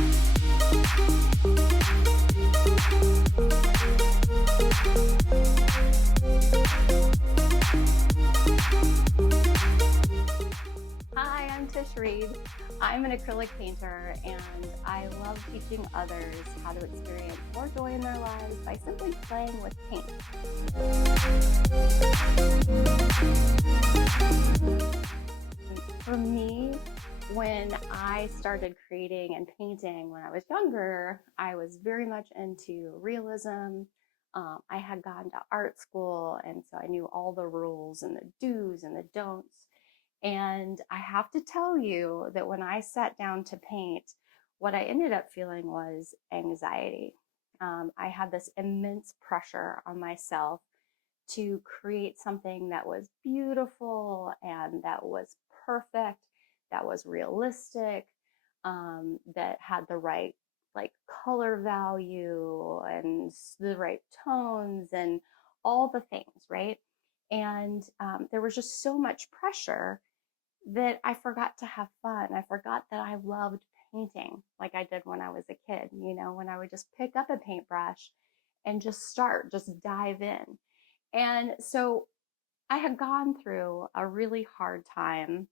Hi, I'm Tish Reed. I'm an acrylic painter, and I love teaching others how to experience more joy in their lives by simply playing with paint. For me, when I started creating and painting when I was younger, I was very much into realism. I had gone to art school, and so I knew all the rules and the do's and the don'ts. And I have to tell you that when I sat down to paint, what I ended up feeling was anxiety. I had this immense pressure on myself to create something that was beautiful and that was perfect, that was realistic, that had the right like color value and the right tones and all the things, right? And there was just so much pressure that I forgot to have fun. I forgot that I loved painting like I did when I was a kid, when I would just pick up a paintbrush and just dive in. And so I had gone through a really hard time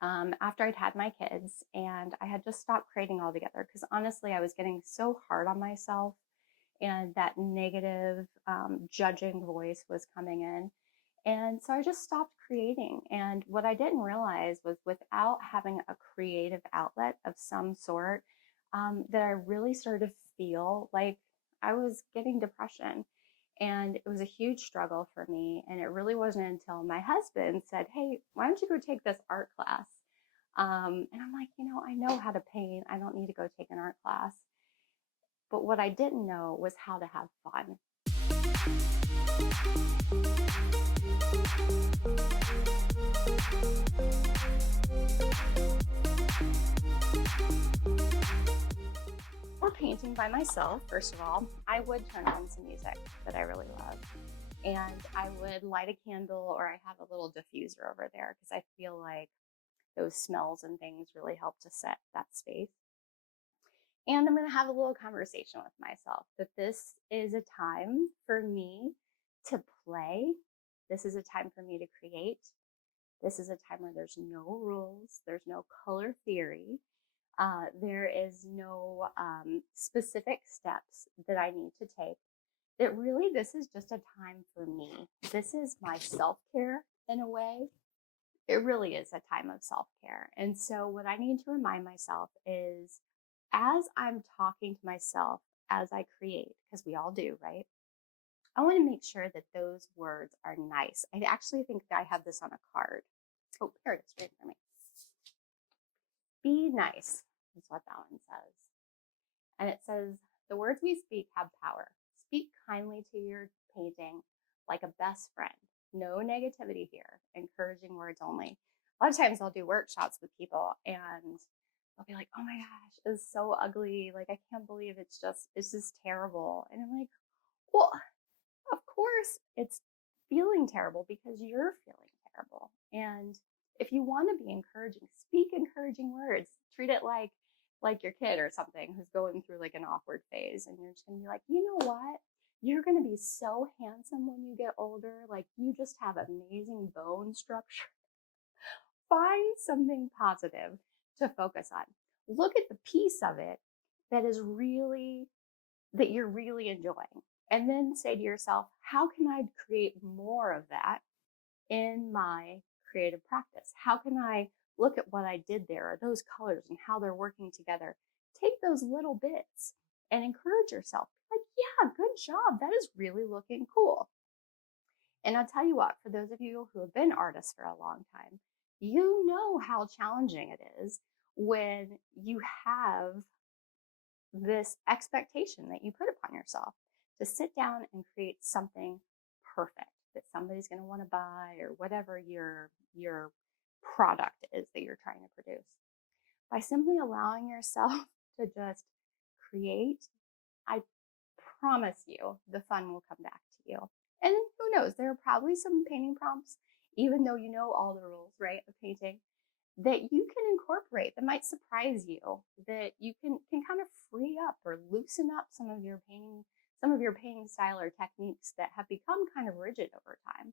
after I'd had my kids, and I had just stopped creating altogether because honestly, I was getting so hard on myself, and that negative judging voice was coming in. And so I just stopped creating. And what I didn't realize was without having a creative outlet of some sort, that I really started to feel like I was getting depression. And it was a huge struggle for me. And it really wasn't until my husband said, "Hey, why don't you go take this art class?" And I'm like, I know how to paint. I don't need to go take an art class. But what I didn't know was how to have fun. Or painting by myself, first of all, I would turn on some music that I really love. And I would light a candle, or I have a little diffuser over there because I feel like those smells and things really help to set that space. And I'm going to have a little conversation with myself that this is a time for me to play. This is a time for me to create. This is a time where there's no rules, there's no color theory. There is no specific steps that I need to take. That really, this is just a time for me. This is my self care in a way. It really is a time of self care. And so, what I need to remind myself is as I'm talking to myself as I create, because we all do, right? I want to make sure that those words are nice. I actually think that I have this on a card. Oh, there it is, right for me. Be nice is what that one says. And it says, the words we speak have power. Speak kindly to your painting like a best friend. No negativity here, encouraging words only. A lot of times I'll do workshops with people and they'll be like, "Oh my gosh, it's so ugly. Like, I can't believe it's just terrible." And I'm like, well, of course it's feeling terrible because you're feeling terrible. And if you want to be encouraging, speak encouraging words. Treat it like your kid or something who's going through like an awkward phase, and you're just going to be like, "You know what? You're going to be so handsome when you get older. Like, you just have amazing bone structure." Find something positive to focus on. Look at the piece of it that is really that you're really enjoying. And then say to yourself, how can I create more of that in my creative practice? How can I look at what I did there, or those colors and how they're working together? Take those little bits and encourage yourself. Like, yeah, good job. That is really looking cool. And I'll tell you what, for those of you who have been artists for a long time, you know how challenging it is when you have this expectation that you put upon yourself to sit down and create something perfect that somebody's going to want to buy, or whatever your product is that you're trying to produce. By simply allowing yourself to just create, I promise you the fun will come back to you. And who knows, there are probably some painting prompts, even though you know all the rules, right, of painting, that you can incorporate that might surprise you, that you can kind of free up or loosen up some of your painting style or techniques that have become kind of rigid over time.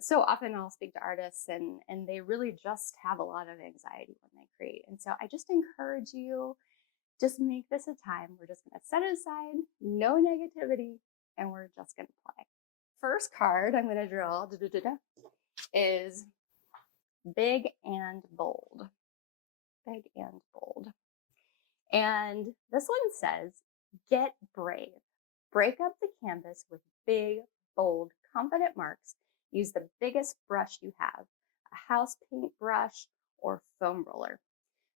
So often I'll speak to artists and they really just have a lot of anxiety when they create. And so I just encourage you, just make this a time. We're just going to set it aside, no negativity, and we're just going to play. First card I'm going to draw is big and bold. Big and bold. And this one says, get brave. Break up the canvas with big, bold, confident marks. Use the biggest brush you have, a house paint brush or foam roller.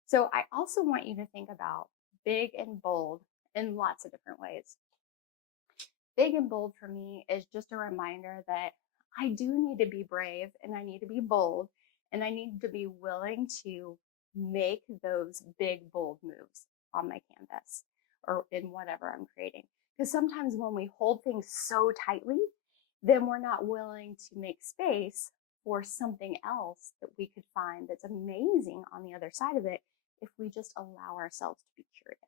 So I also want you to think about big and bold in lots of different ways. Big and bold for me is just a reminder that I do need to be brave and I need to be bold and I need to be willing to make those big, bold moves on my canvas or in whatever I'm creating. Because sometimes when we hold things so tightly, then we're not willing to make space for something else that we could find that's amazing on the other side of it if we just allow ourselves to be curious.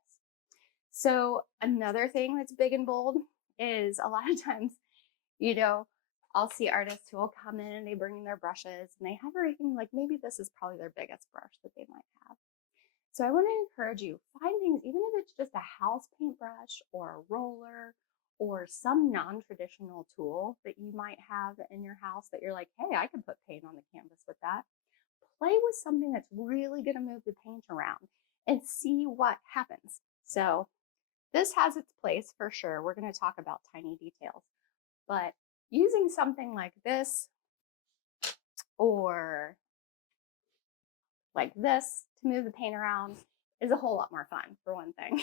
So another thing that's big and bold is a lot of times, I'll see artists who will come in and they bring in their brushes and they have everything, like maybe this is probably their biggest brush that they might have. So I want to encourage you, find things, even if it's just a house paint brush or a roller or some non-traditional tool that you might have in your house that you're like, hey, I could put paint on the canvas with that. Play with something that's really going to move the paint around and see what happens. So this has its place for sure. We're going to talk about tiny details, but using something like this or like this to move the paint around is a whole lot more fun, for one thing.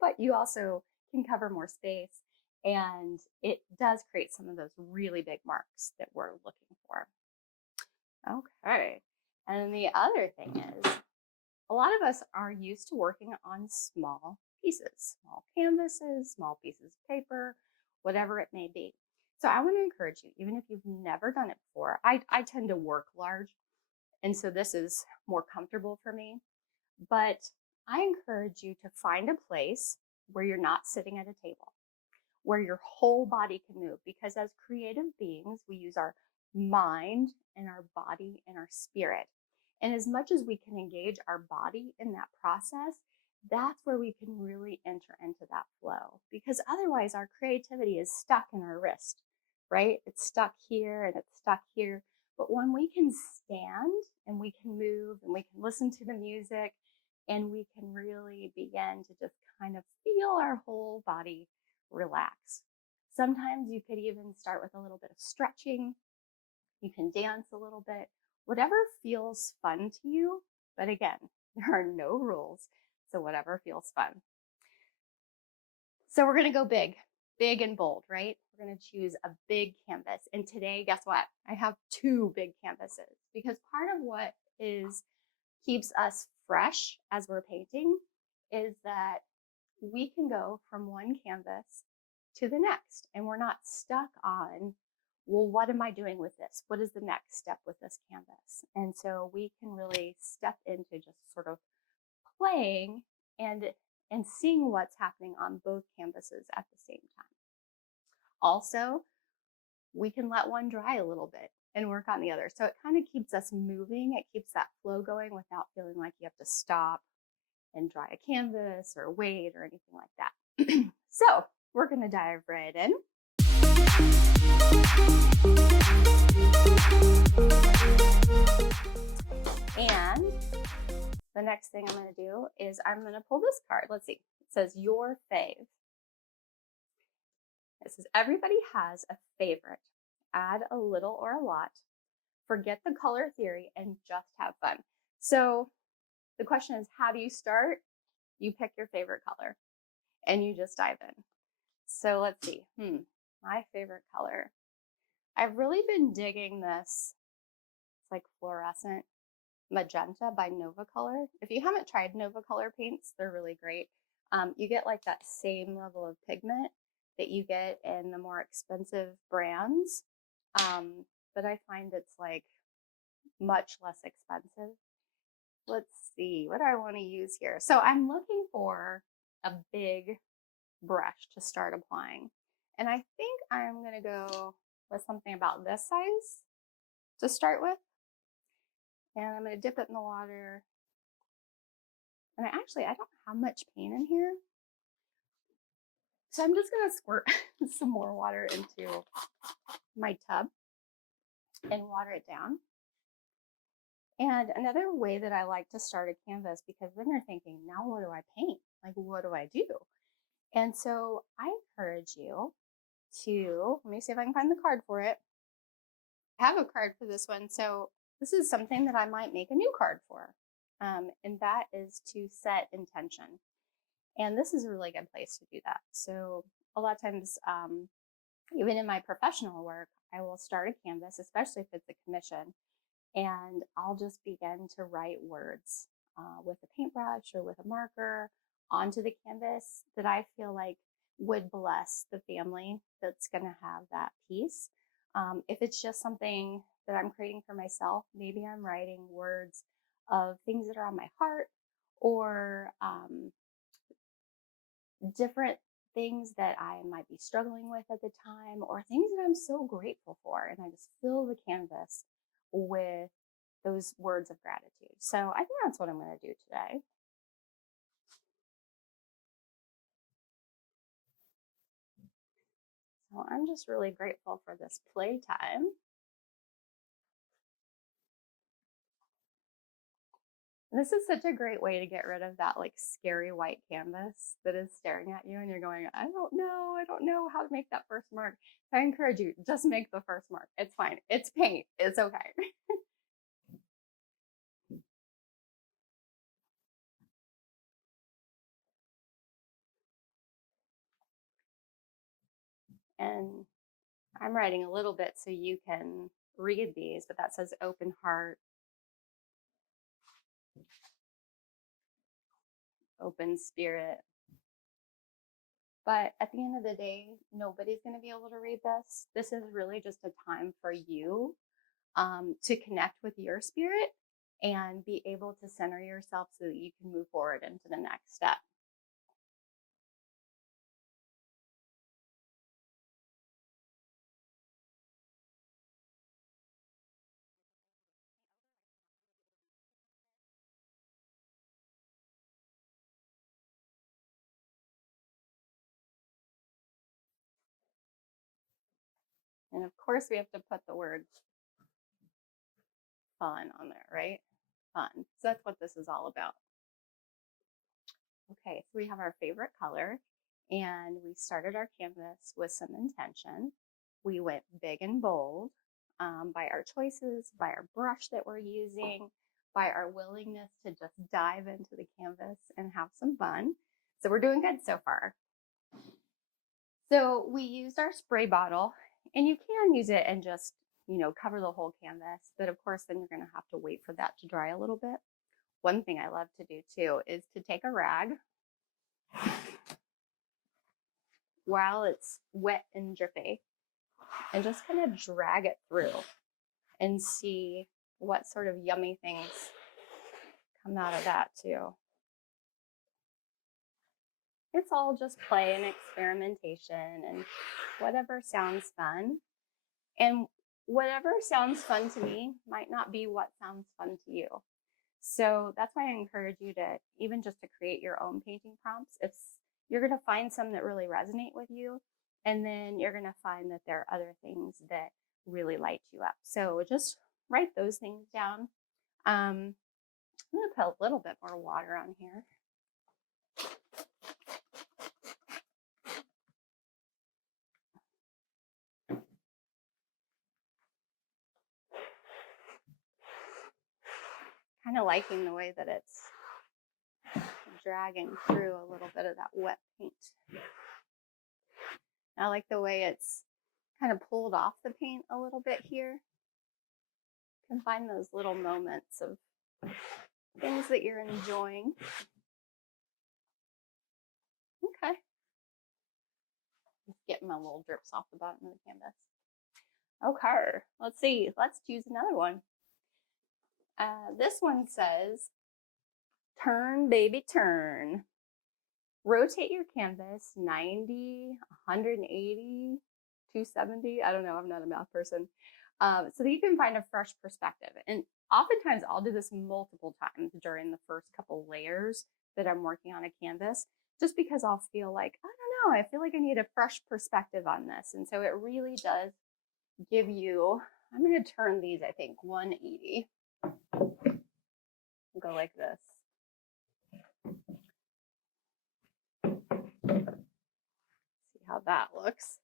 But you also can cover more space and it does create some of those really big marks that we're looking for. Okay. And the other thing is, a lot of us are used to working on small pieces, small canvases, small pieces of paper, whatever it may be. So I want to encourage you, even if you've never done it before, I tend to work large. And so this is more comfortable for me. But I encourage you to find a place where you're not sitting at a table, where your whole body can move. Because as creative beings, we use our mind and our body and our spirit. And as much as we can engage our body in that process, that's where we can really enter into that flow. Because otherwise, our creativity is stuck in our wrist, right? It's stuck here and it's stuck here. But when we can stand and we can move and we can listen to the music and we can really begin to just kind of feel our whole body relax. Sometimes you could even start with a little bit of stretching. You can dance a little bit, whatever feels fun to you. But again, there are no rules. So whatever feels fun. So we're going to go big and bold, right? We're going to choose a big canvas. And today, guess what? I have two big canvases because part of what keeps us fresh as we're painting is that we can go from one canvas to the next and we're not stuck on, well, what am I doing with this? What is the next step with this canvas? And so we can really step into just sort of playing and seeing what's happening on both canvases at the same time. Also, we can let one dry a little bit and work on the other. So it kind of keeps us moving. It keeps that flow going without feeling like you have to stop and dry a canvas or wait or anything like that. So we're going to dive right in. And the next thing I'm going to do is I'm going to pull this card. Let's see. It says Your Fav. It says everybody has a favorite. Add a little or a lot. Forget the color theory and just have fun. So the question is, how do you start? You pick your favorite color and you just dive in. So let's see. My favorite color. I've really been digging this. It's like fluorescent magenta by Nova Color. If you haven't tried Nova Color paints, they're really great. You get like that same level of pigment that you get in the more expensive brands. But I find it's like much less expensive let's see, what do I want to use here? So I'm looking for a big brush to start applying. And I think I'm going to go with something about this size to start with. And I'm going to dip it in the water. And I don't have much paint in here. So I'm just going to squirt some more water into my tub and water it down. And another way that I like to start a canvas, because then you're thinking, now what do I paint? Like, what do I do? And so I encourage you to, let me see if I can find the card for it. I have a card for this one. So this is something that I might make a new card for. And that is to set intention. And this is a really good place to do that. So a lot of times, even in my professional work, I will start a canvas, especially if it's a commission, and I'll just begin to write words with a paintbrush or with a marker onto the canvas that I feel like would bless the family that's going to have that piece. If it's just something that I'm creating for myself, maybe I'm writing words of things that are on my heart, or different things that I might be struggling with at the time, or things that I'm so grateful for. And I just fill the canvas with those words of gratitude. So I think that's what I'm going to do today. So I'm just really grateful for this playtime. This is such a great way to get rid of that like scary white canvas that is staring at you and you're going, I don't know how to make that first mark. I encourage you, just make the first mark. It's fine. It's paint. It's okay. And I'm writing a little bit so you can read these, but that says open heart, open spirit. But at the end of the day, nobody's going to be able to read this. This is really just a time for you to connect with your spirit and be able to center yourself so that you can move forward into the next step. And of course, we have to put the word fun on there, right? Fun. So that's what this is all about. Okay, so we have our favorite color, and we started our canvas with some intention. We went big and bold by our choices, by our brush that we're using, by our willingness to just dive into the canvas and have some fun. So we're doing good so far. So we used our spray bottle, and you can use it and just, cover the whole canvas. But of course, then you're going to have to wait for that to dry a little bit. One thing I love to do too is to take a rag while it's wet and drippy and just kind of drag it through and see what sort of yummy things come out of that too. It's all just play and experimentation and whatever sounds fun. And whatever sounds fun to me might not be what sounds fun to you. So that's why I encourage you to even just to create your own painting prompts. If you're going to find some that really resonate with you, and then you're going to find that there are other things that really light you up. So just write those things down. I'm going to put a little bit more water on here. Kind of liking the way that it's dragging through a little bit of that wet paint. I like the way it's kind of pulled off the paint a little bit here. You can find those little moments of things that you're enjoying. Okay. Just getting my little drips off the bottom of the canvas. Okay, let's see. Let's choose another one. This one says, Turn, baby, turn. Rotate your canvas 90, 180, 270. I don't know, I'm not a math person. So that you can find a fresh perspective. And oftentimes I'll do this multiple times during the first couple layers that I'm working on a canvas, just because I'll feel like, I don't know, I feel like I need a fresh perspective on this. And so it really does give you, I'm going to turn these, I think, 180. Go like this. See how that looks.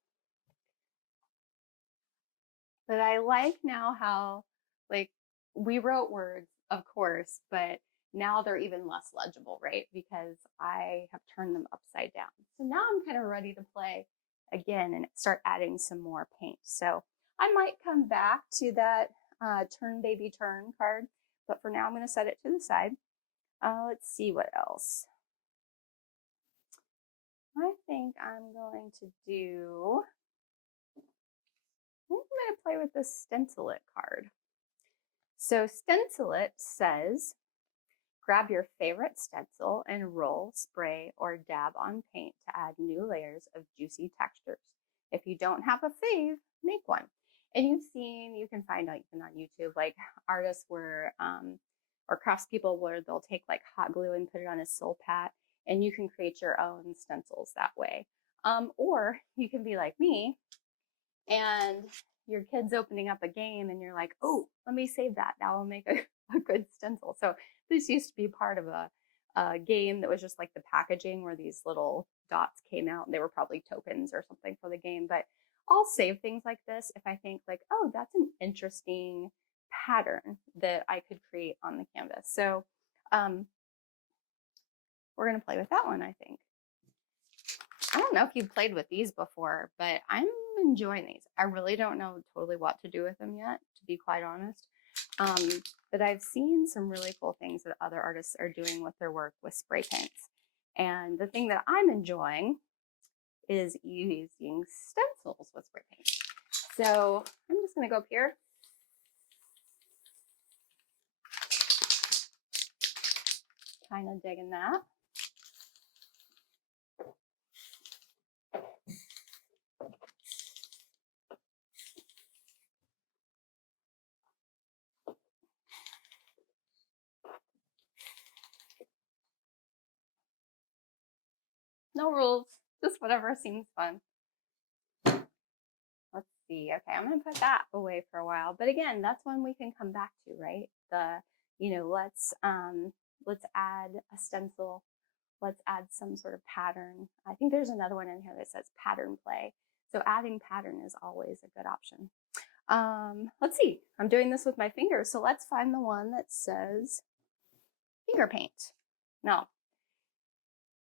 But I like now how, like, we wrote words, of course, but now they're even less legible, right? Because I have turned them upside down. So now I'm kind of ready to play again and start adding some more paint. So I might come back to that turn baby turn card, but for now I'm going to set it to the side. Let's see what else. I think I'm going to do, I'm going to play with this Stencil It card. So Stencil It says, grab your favorite stencil and roll, spray, or dab on paint to add new layers of juicy textures. If you don't have a fave, make one. And you've seen, you can find out even on YouTube, like artists where, or craftspeople where they'll take like hot glue and put it on a soul pat, and you can create your own stencils that way. Or you can be like me, and your kid's opening up a game and you're like, oh, let me save that. Now I'll make a good stencil. So this used to be part of a game that was just like the packaging where these little dots came out, and they were probably tokens or something for the game. But I'll save things like this if I think like, oh, that's an interesting pattern that I could create on the canvas. So we're going to play with that one, I think. I don't know if you've played with these before, but I'm enjoying these. I really don't know totally what to do with them yet, to be quite honest. But I've seen some really cool things that other artists are doing with their work with spray paints. And the thing that I'm enjoying is using stencils with spray paint. So I'm just going to go up here. Kind of digging that. No rules, just whatever seems fun. Let's see. Okay, I'm gonna put that away for a while. But again, that's one we can come back to, right? Let's add a stencil. Let's add some sort of pattern. I think there's another one in here that says pattern play. So adding pattern is always a good option. Let's see. I'm doing this with my fingers. So let's find the one that says finger paint. No,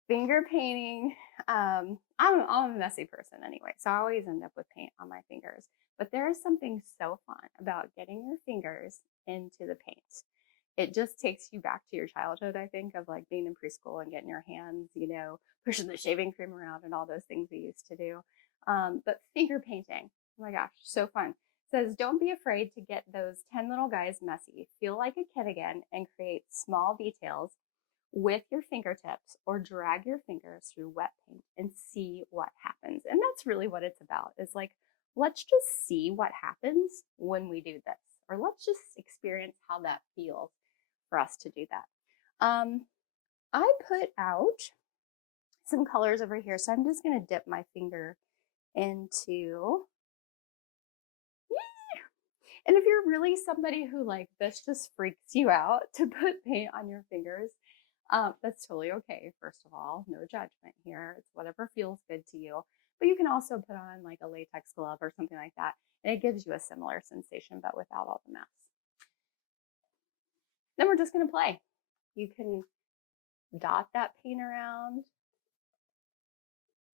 finger painting. I'm a messy person anyway, so I always end up with paint on my fingers. But there is something so fun about getting your fingers into the paint. It just takes you back to your childhood, I think, of like being in preschool and getting your hands, pushing the shaving cream around and all those things we used to do. But finger painting, oh my gosh, so fun. It says, don't be afraid to get those 10 little guys messy. Feel like a kid again and create small details with your fingertips, or drag your fingers through wet paint and see what happens. And that's really what it's about, is like, let's just see what happens when we do this, or let's just experience how that feels for us to do that. I put out some colors over here, so I'm just going to dip my finger into, and if you're really somebody who like this just freaks you out to put paint on your fingers, that's totally okay. First of all, no judgment here. It's whatever feels good to you. But you can also put on like a latex glove or something like that, and it gives you a similar sensation, but without all the mess. Then we're just going to play. You can dot that paint around.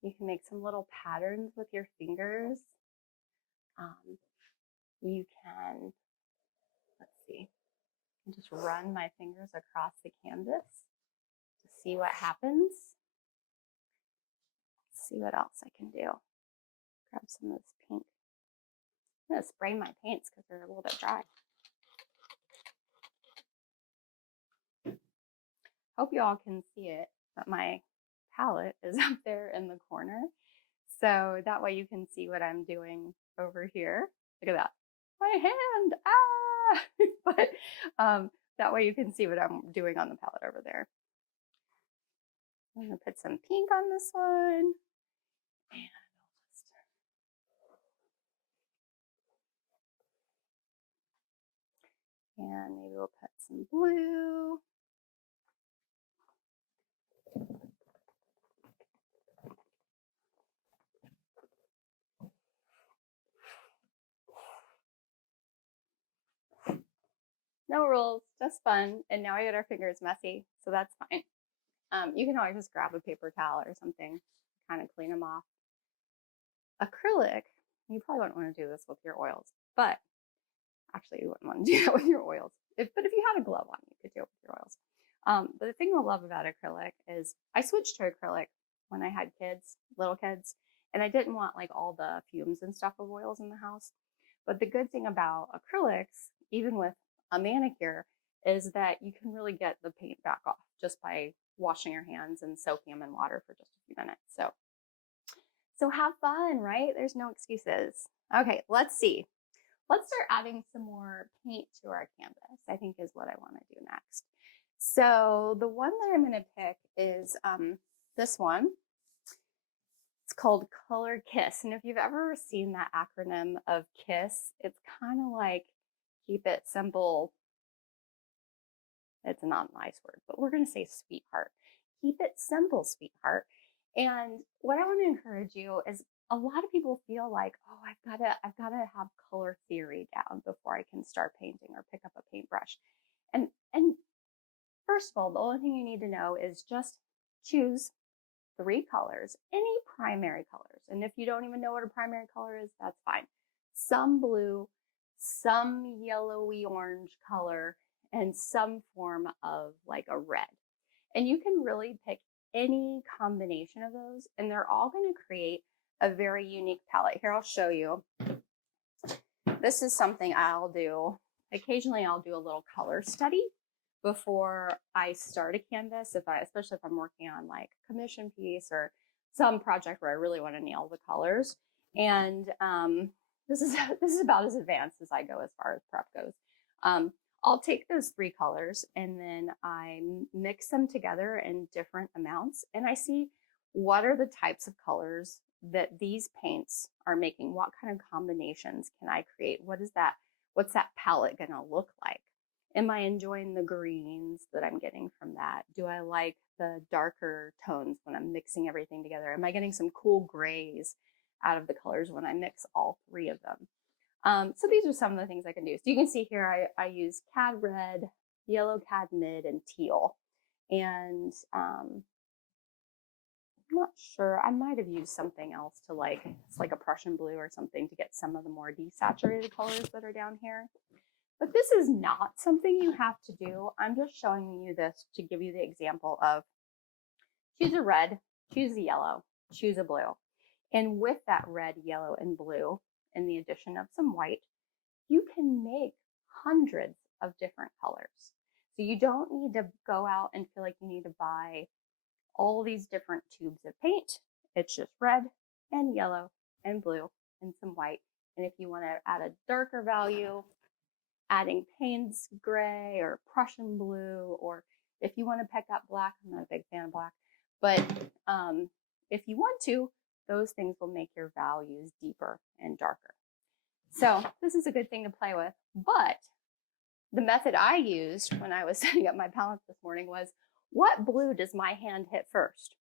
You can make some little patterns with your fingers. You can, let's see, just run my fingers across the canvas to see what happens. Let's see what else I can do. Grab some of this pink. I'm going to spray my paints because they're a little bit dry. Hope you all can see it, but my palette is up there in the corner. So that way you can see what I'm doing over here. Look at that. My hand, but that way you can see what I'm doing on the palette over there. I'm gonna put some pink on this one. And maybe we'll put some blue. No rules, just fun. And now I get our fingers messy, so that's fine. You can always just grab a paper towel or something, kind of clean them off. Acrylic, you probably wouldn't want to do this with your oils, but actually you wouldn't want to do that with your oils. But if you had a glove on, you could do it with your oils. But the thing I love about acrylic is I switched to acrylic when I had kids, little kids, and I didn't want like all the fumes and stuff of oils in the house. But the good thing about acrylics, even with a manicure, is that you can really get the paint back off just by washing your hands and soaking them in water for just a few minutes. So have fun, right? There's no excuses. Okay, let's see. Let's start adding some more paint to our canvas, I think is what I want to do next. So the one that I'm going to pick is this one. It's called Color Kiss. And if you've ever seen that acronym of KISS, it's kind of like keep it simple. It's not a nice word, but we're going to say sweetheart. Keep it simple, sweetheart. And what I want to encourage you is a lot of people feel like, oh, I've got to have color theory down before I can start painting or pick up a paintbrush. And first of all, the only thing you need to know is just choose 3 colors, any primary colors. And if you don't even know what a primary color is, that's fine. Some blue, some yellowy orange color, and some form of like a red. And you can really pick any combination of those, and they're all going to create a very unique palette. Here, I'll show you. This is something I'll do. Occasionally, I'll do a little color study before I start a canvas, especially if I'm working on like a commission piece or some project where I really want to nail the colors. And this is about as advanced as I go as far as prep goes. I'll take those 3 colors and then I mix them together in different amounts, and I see what are the types of colors that these paints are making. What kind of combinations can I create? What's that palette gonna look like? Am I enjoying the greens that I'm getting from that? Do I like the darker tones when I'm mixing everything together? Am I getting some cool grays out of the colors when I mix all 3 of them? So these are some of the things I can do. So you can see here I use cad red, yellow cad mid, and teal. And I'm not sure, I might have used something else to it's like a Prussian blue or something to get some of the more desaturated colors that are down here. But this is not something you have to do. I'm just showing you this to give you the example of choose a red, choose a yellow, choose a blue. And with that red, yellow, and blue, and the addition of some white, you can make hundreds of different colors. So you don't need to go out and feel like you need to buy all these different tubes of paint. It's just red and yellow and blue and some white. And if you want to add a darker value, adding Payne's gray or Prussian blue, or if you want to pick up black, I'm not a big fan of black, but if you want to, those things will make your values deeper and darker. So this is a good thing to play with. But the method I used when I was setting up my palettes this morning was, what blue does my hand hit first?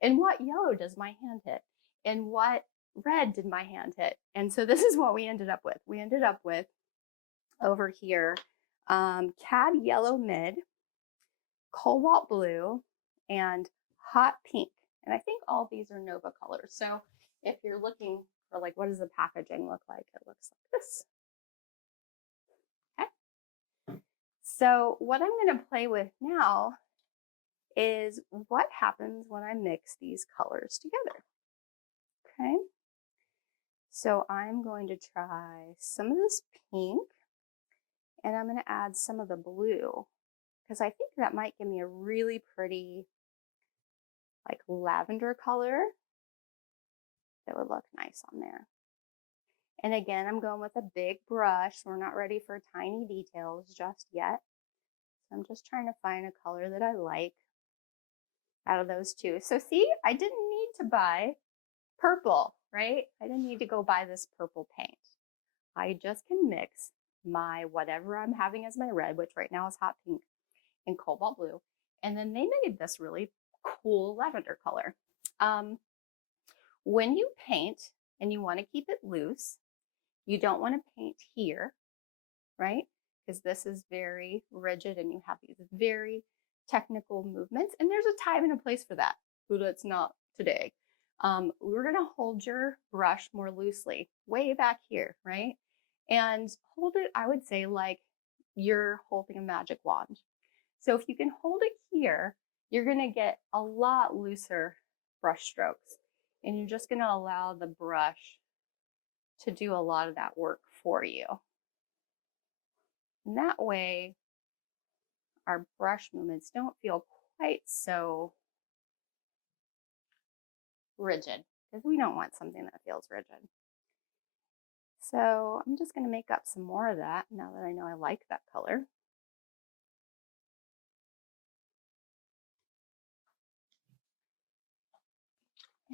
And what yellow does my hand hit? And what red did my hand hit? And so this is what we ended up with. We ended up with, over here, cad yellow mid, cobalt blue, and hot pink. And I think all these are Nova colors. So if you're looking for like, what does the packaging look like? It looks like this. Okay. So what I'm going to play with now is what happens when I mix these colors together. Okay. So I'm going to try some of this pink, and I'm going to add some of the blue, because I think that might give me a really pretty like lavender color that would look nice on there. And again, I'm going with a big brush. We're not ready for tiny details just yet. So I'm just trying to find a color that I like out of those two. So see, I didn't need to buy purple, right? I didn't need to go buy this purple paint. I just can mix my whatever I'm having as my red, which right now is hot pink and cobalt blue. And then they made this really cool lavender color. When you paint and you want to keep it loose, you don't want to paint here, right? Because this is very rigid and you have these very technical movements. And there's a time and a place for that, but it's not today. We're going to hold your brush more loosely, way back here, right? And hold it, I would say, like you're holding a magic wand. So if you can hold it here, you're going to get a lot looser brush strokes. And you're just going to allow the brush to do a lot of that work for you. And that way, our brush movements don't feel quite so rigid, because we don't want something that feels rigid. So I'm just going to make up some more of that now that I know I like that color.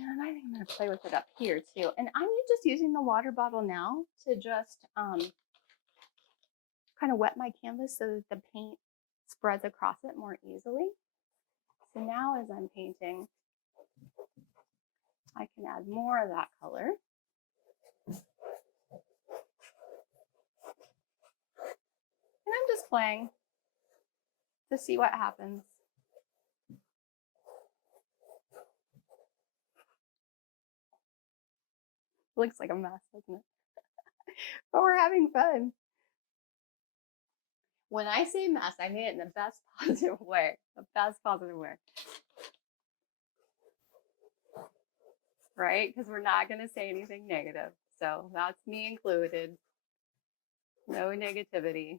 And I think I'm going to play with it up here too. And I'm just using the water bottle now to just kind of wet my canvas so that the paint spreads across it more easily. So now as I'm painting, I can add more of that color. And I'm just playing to see what happens. Looks like a mess, doesn't it? But we're having fun. When I say mess, I mean it in the best positive way. The best positive way. Right? Because we're not going to say anything negative. So that's me included. No negativity.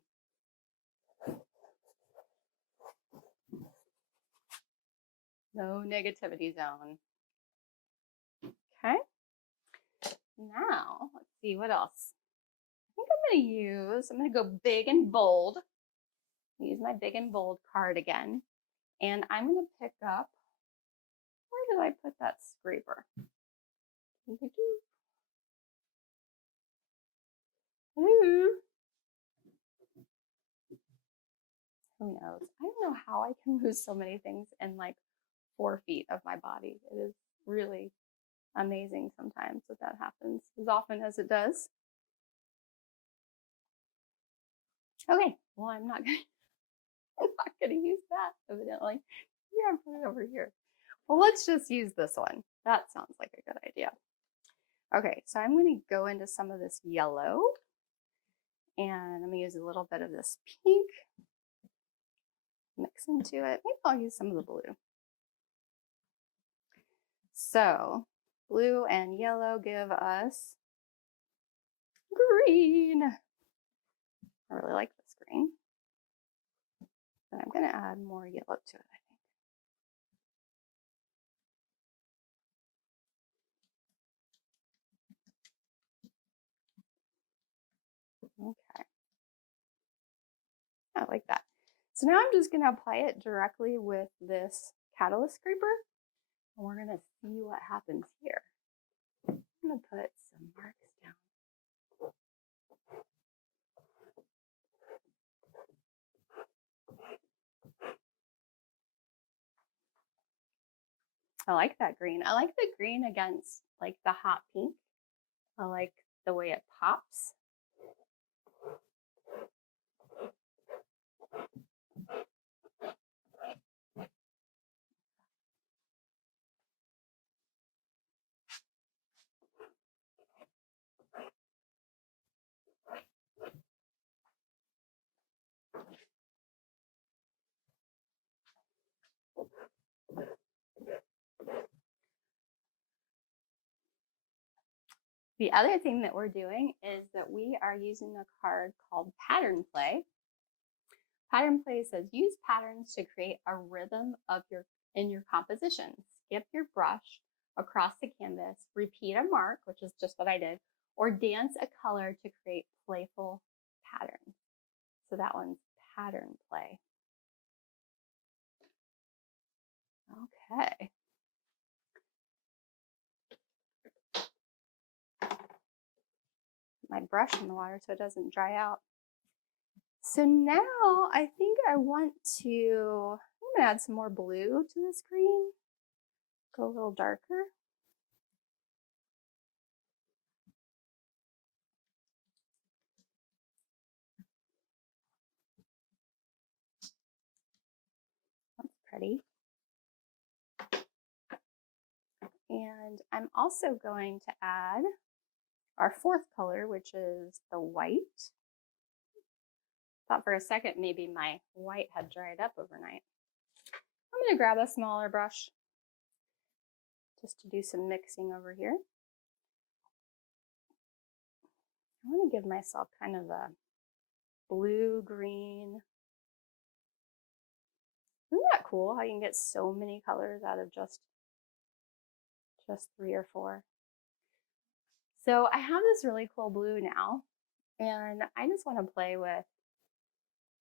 No negativity zone. Okay. Now, let's see what else. I think I'm going to go big and bold. Use my big and bold card again. And I'm going to pick up, where did I put that scraper? Ooh. Who knows? I don't know how I can lose so many things in like 4 feet of my body. It is really amazing sometimes that that happens, as often as it does. Okay, well, I'm not gonna use that, evidently. Yeah, put it over here. Well, let's just use this one. That sounds like a good idea. Okay, so I'm gonna go into some of this yellow, and I'm gonna use a little bit of this pink, mix into it. Maybe I'll use some of the blue. So blue and yellow give us green. I really like this green. But I'm going to add more yellow to it, I think. Okay. I like that. So now I'm just going to apply it directly with this catalyst scraper. And we're going to see what happens here. I'm going to put some marks down. I like that green. I like the green against like the hot pink. I like the way it pops. The other thing that we're doing is that we are using a card called Pattern Play, Pattern play says use patterns to create a rhythm in your composition. Skip your brush across the canvas, repeat a mark, which is just what I did, or dance a color to create playful patterns. So that one's pattern play. Okay. My brush in the water so it doesn't dry out. So now I think I want to, I'm gonna add some more blue to this green. Go a little darker. That's pretty. And I'm also going to add our fourth color, which is the white. Thought for a second maybe my white had dried up overnight. I'm going to grab a smaller brush just to do some mixing over here. I want to give myself kind of a blue-green. Isn't that cool how you can get so many colors out of just 3 or 4? So I have this really cool blue now, and I just want to play with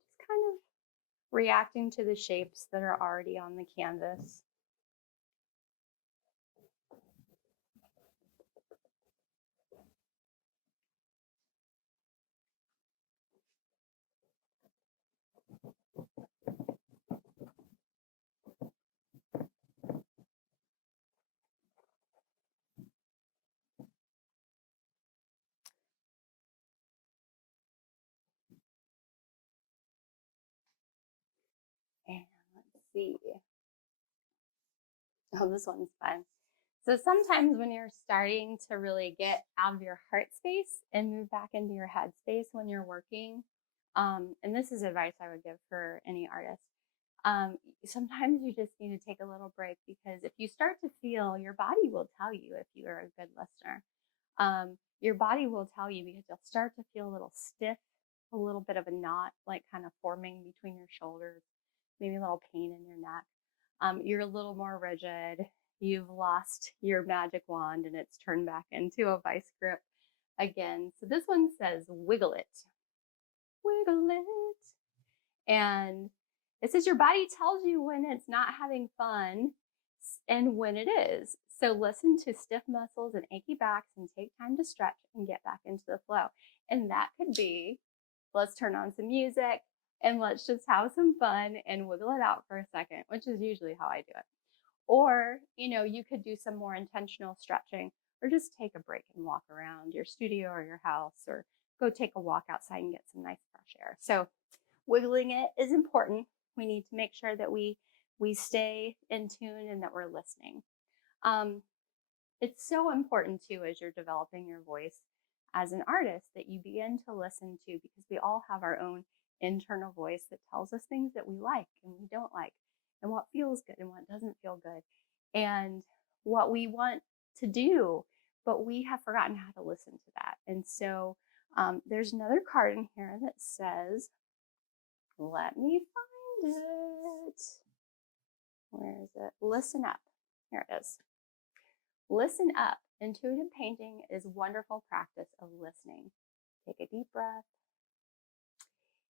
just kind of reacting to the shapes that are already on the canvas. And let's see. Oh, this one's fun. So sometimes when you're starting to really get out of your heart space and move back into your head space when you're working, and this is advice I would give for any artist, sometimes you just need to take a little break, because if you start to feel, your body will tell you if you are a good listener. Your body will tell you, because you'll start to feel a little stiff, a little bit of a knot, like kind of forming between your shoulders, maybe a little pain in your neck. You're a little more rigid. You've lost your magic wand and it's turned back into a vice grip again. So this one says, wiggle it. Wiggle it. And it says your body tells you when it's not having fun and when it is. So listen to stiff muscles and achy backs and take time to stretch and get back into the flow. And that could be, let's turn on some music and let's just have some fun and wiggle it out for a second, which is usually how I do it. Or, you could do some more intentional stretching, or just take a break and walk around your studio or your house, or go take a walk outside and get some nice fresh air. So wiggling it is important. We need to make sure that we stay in tune and that we're listening. It's so important too, as you're developing your voice as an artist, that you begin to listen to, because we all have our own internal voice that tells us things that we like and we don't like, and what feels good and what doesn't feel good, and what we want to do, but we have forgotten how to listen to that. And so there's another card in here that says, let me find it. Where is it? Listen up. Here it is. Listen up. Intuitive painting is wonderful practice of listening. Take a deep breath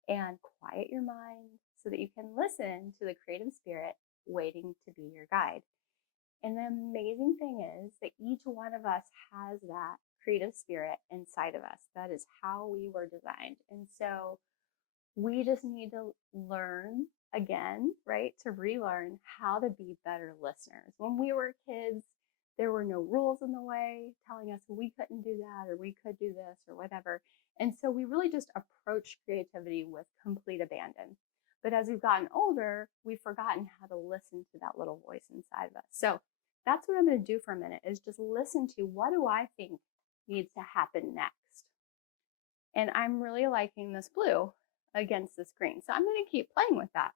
and quiet your mind so that you can listen to the creative spirit waiting to be your guide. And the amazing thing is that each one of us has that creative spirit inside of us. That is how we were designed. And so we just need to learn again, right? To relearn how to be better listeners. When we were kids, there were no rules in the way telling us we couldn't do that or we could do this or whatever. And so we really just approached creativity with complete abandon. But as we've gotten older, we've forgotten how to listen to that little voice inside of us. So that's what I'm going to do for a minute, is just listen to, what do I think needs to happen next? And I'm really liking this blue against this green. So I'm going to keep playing with that.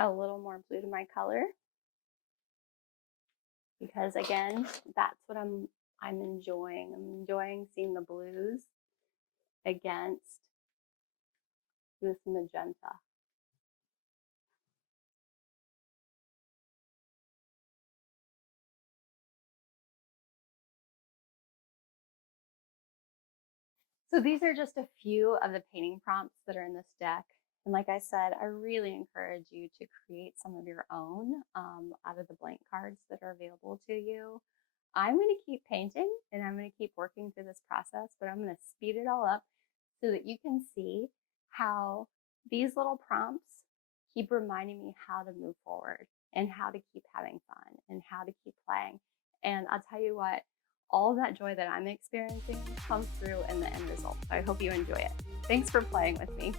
add a little more blue to my color because again, that's what I'm enjoying. I'm enjoying seeing the blues against this magenta. So these are just a few of the painting prompts that are in this deck. And like I said, I really encourage you to create some of your own out of the blank cards that are available to you. I'm going to keep painting and I'm going to keep working through this process, but I'm going to speed it all up so that you can see how these little prompts keep reminding me how to move forward and how to keep having fun and how to keep playing. And I'll tell you what, all that joy that I'm experiencing comes through in the end result. So I hope you enjoy it. Thanks for playing with me.